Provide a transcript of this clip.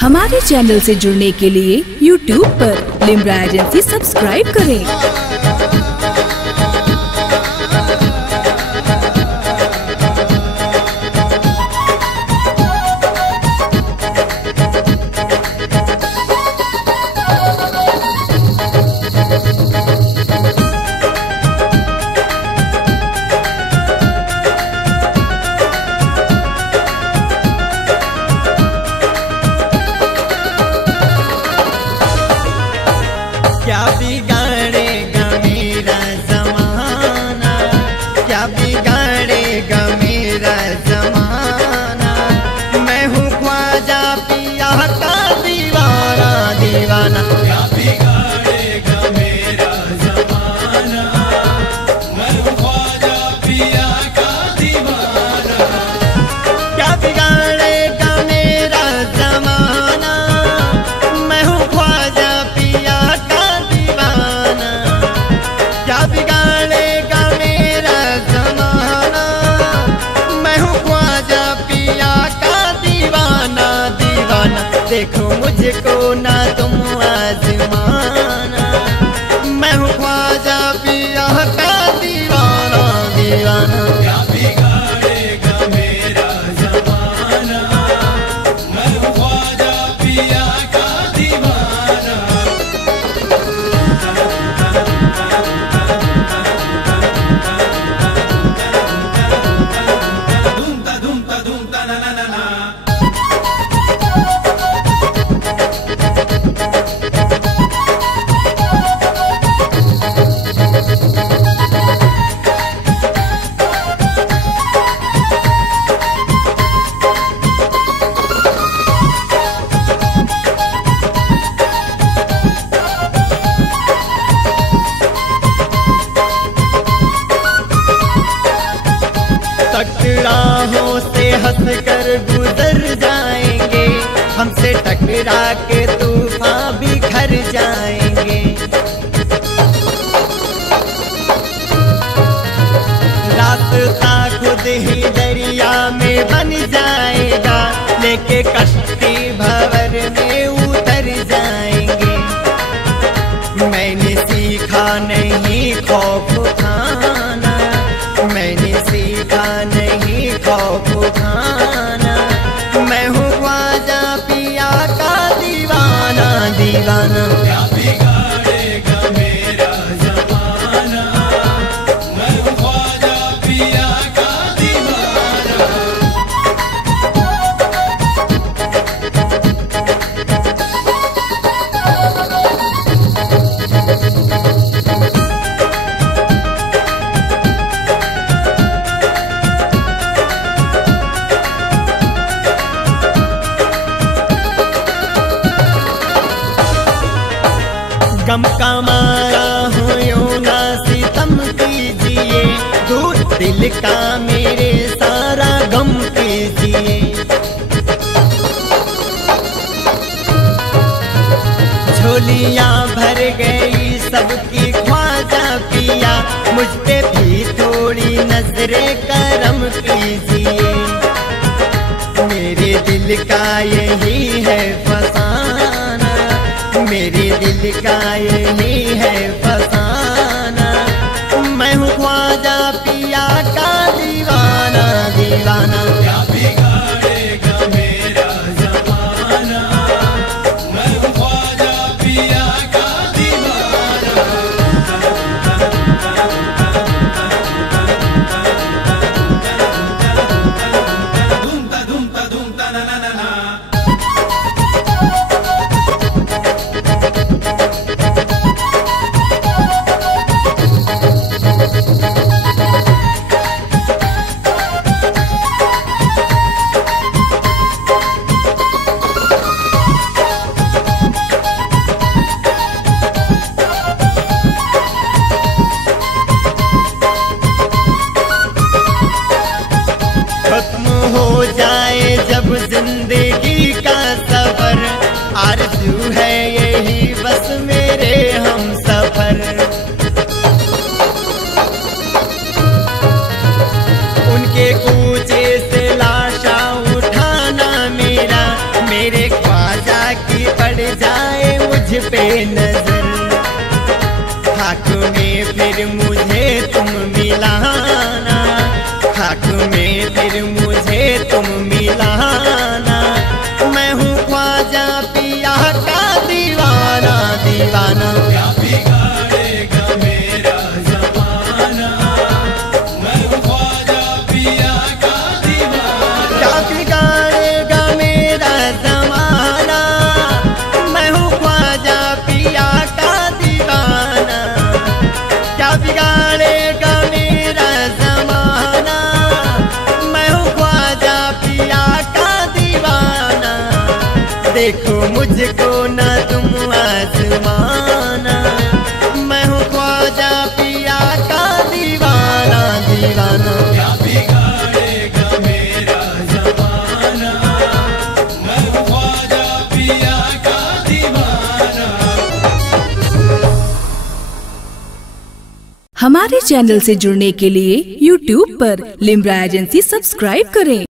हमारे चैनल से जुड़ने के लिए YouTube पर लिम्रा एजेंसी सब्सक्राइब करें। क्या बिगाड़ेगा मेरा ज़माना, क्या बिगाड़ेगा मेरा ज़माना। मैं हूँ ख्वाजा पिया का दीवाना दीवाना। क्या बिगाड़ेगा मेरा ज़माना, मैं हूँ ख्वाजा पिया का दीवाना। क्या बिगाड़ेगा मेरा ज़माना, मैं हूँ ख्वाजा पिया का दीवाना। क्या बिगाड़ेगा मेरा ज़माना, मैं हूँ ख्वाजा पिया का दीवाना दीवाना। देखो मुझको ना तुम आज़माना, मैं हूँ ख्वाजा पिया का दीवाना दीवाना। क्या बिगाड़ेगा मेरा ज़माना, मैं हूँ ख्वाजा पिया का दीवाना। धूमता धूमता धूमता ना ना ना ना। टकराहों से हंस कर गुजर जाएंगे, हमसे टकरा के तूफान बिखर जाएंगे। रास्ता खुद ही दरिया में बन जाएगा, लेके कश्ती भंवर में उतर जाएंगे। मैंने सीखा नहीं खौफ खाना, मैंने सीखा नहीं खौफ खाना। मैं हूँ ख्वाजा पिया का दीवाना दीवाना। क्या बिगाड़ेगा मेरा ज़माना, मैं हूँ ख्वाजा पिया का दीवाना। गम का मारा हूँ यूं ना सितम कीजिए, दूर दिल का मेरे सारा गम कीजिए। झोलियाँ भर गई सबकी ख्वाजा पिया, मुझ पे भी थोड़ी नजरे करम कीजिए। मेरे दिल का यही है फसाना, मेरे दिल का यही है फसाना। मैं हूँ ख्वाजा पिया का दीवाना दीवाना। क्या बिगाड़ेगा मेरा ज़माना, मैं हूँ ख्वाजा पिया का दीवाना। धूमता धूमता धूमता ना ना ना ना। पड़ जाए मुझ पे नजर, खाक में फिर मुझे तुम मिलाना, खाक में फिर मुझे तुम मिलाना। मैं हूँ ख्वाजा पिया का दीवाना, दीवाना। क्या बिगाड़ेगा मेरा ज़माना, मैं हूँ ख्वाजा पिया का दीवाना। क्या बिगाड़ेगा मेरा ज़माना, मैं हूँ ख्वाजा पिया का दीवाना। क्या बिगाड़ेगा मेरा ज़माना, मैं हूँ ख्वाजा पिया का दीवाना। देखो मुझको न तुम आज़माना, मैं हूँ ख्वाजा पिया का दीवाना, दीवाना। क्या बिगाड़ेगा मेरा ज़माना, मैं हूँ ख्वाजा पिया का दीवाना। हमारे चैनल से जुड़ने के लिए YouTube पर लिम्रा एजेंसी सब्सक्राइब करें।